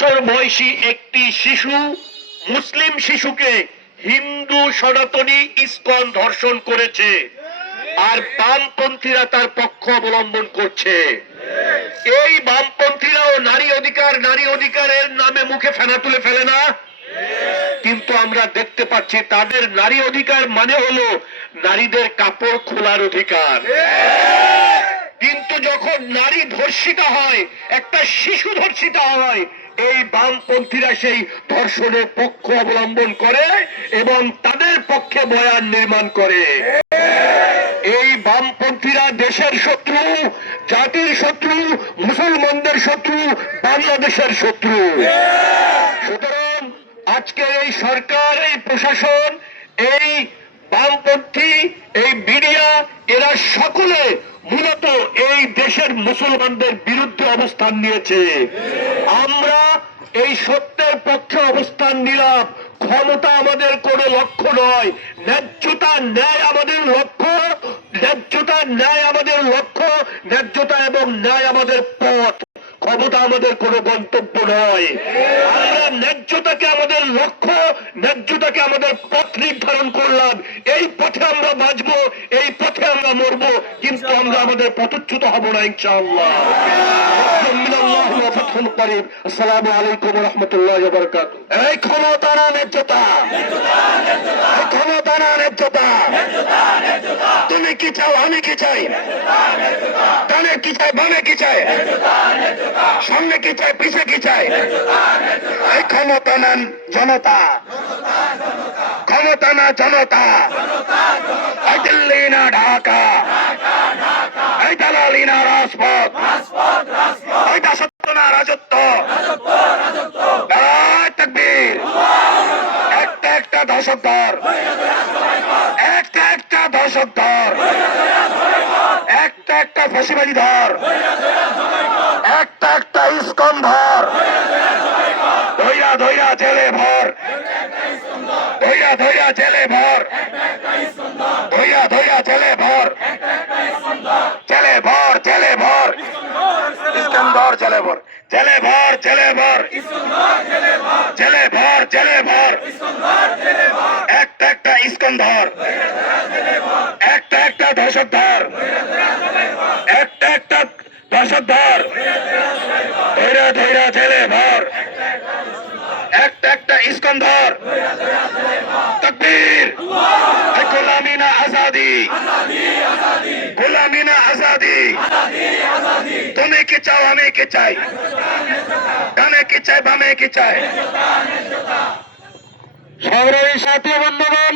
বছর বয়সী একটি শিশু, মুসলিম শিশুকে হিন্দু সনাতনী ইস্কন ধর্ষণ করেছে আর বামপন্থীরা তার পক্ষ অবলম্বন করছে। এই বামপন্থীরাও নারী অধিকার, নারী অধিকারের নামে মুখে ফেনা তুলে ফেলে না? কিন্তু আমরা দেখতে পাচ্ছি তাদের নারী অধিকার মানে হলো নারীদের কাপড় খোলার অধিকার। কিন্তু যখন নারী ধর্ষিতা হয়, একটা শিশু ধর্ষিতা হয় এই বামপন্থীরা সেই ধর্ষণের পক্ষ অবলম্বন করে এবং তাদের পক্ষে বয়ান নির্মাণ করে। এই বামপন্থীরা দেশের শত্রু, জাতির শত্রু, মুসলমানদের শত্রু, বাংলাদেশের শত্রু। সুতরাং আজকের এই সরকার, এই প্রশাসন, এই বামপন্থী, এই মিডিয়া, এরা সকলে মূলত এই দেশের মুসলমানদের বিরুদ্ধে অবস্থান নিয়েছে। আমরা এই সত্যের পক্ষে অবস্থান নিলাম। ক্ষমতা আমাদের কোনো লক্ষ্য নয়। ন্যায্যতা ন্যায় আমাদের লক্ষ্য। ন্যায্যতা ন্যায় আমাদের লক্ষ্য। ন্যায্যতা এবং ন্যায় আমাদের পথ। ক্ষমতা আমাদের কোনো গন্তব্য নয়। আমরা ন্যায্যতাকে আমাদের লক্ষ্য, ন্যায্যতাকে আমাদের পথ নির্ধারণ করলাম। এই পথে আমরা বাঁচবো, এই পথে আমরা মরবো। কিন্তু আমরা আমাদের পথচ্যুত হব না, ইনশাআল্লাহ। আসসালামু আলাইকুম রহমতুল্লাহ বরকাত এই ক্ষমতা না এই ক্ষমতা না তুমি কি চাও, আমি কি চাই? ডানে কি চাই, বামে কি চাই? সামনে কি চাই, পিছে কি চাই? এই ক্ষমতা জনতা। ক্ষমতা না জনতা। দিল্লি না ঢাকা। এই দালালি না রাজপথ। এই না রাজত্ব নারায় তাকবীর একটা দশকধর একটা একটা দশকধর একটা একটা ফাঁসিবাজি ধর। একটা একটা ইস্কন ধর। ধৈরা ধৈরা জেলে ভর। ধৈরা ধৈরা জেলে ভর। ধৈরা ধৈরা জেলে ভর। জেলে ভর জেলে ভর। ইস্কন্দর জেলে ভর। জেলে ভর জেলে ভর। ভর জেলে ভর। একটা একটা ধর একটা একটা দশকধর একটা একটা দশকধর ধৈরা ধৈরা জেলে ভর। একটা একটা ইস্কন্দর। তকবীর। এই গোলামি না আজাদি। গোলামি না আজাদি। তুমি কি চাও, আমি কি চাই? ডানে কি চাই, বামে কি চাই? সংগ্রামী সাথী বন্ধুগণ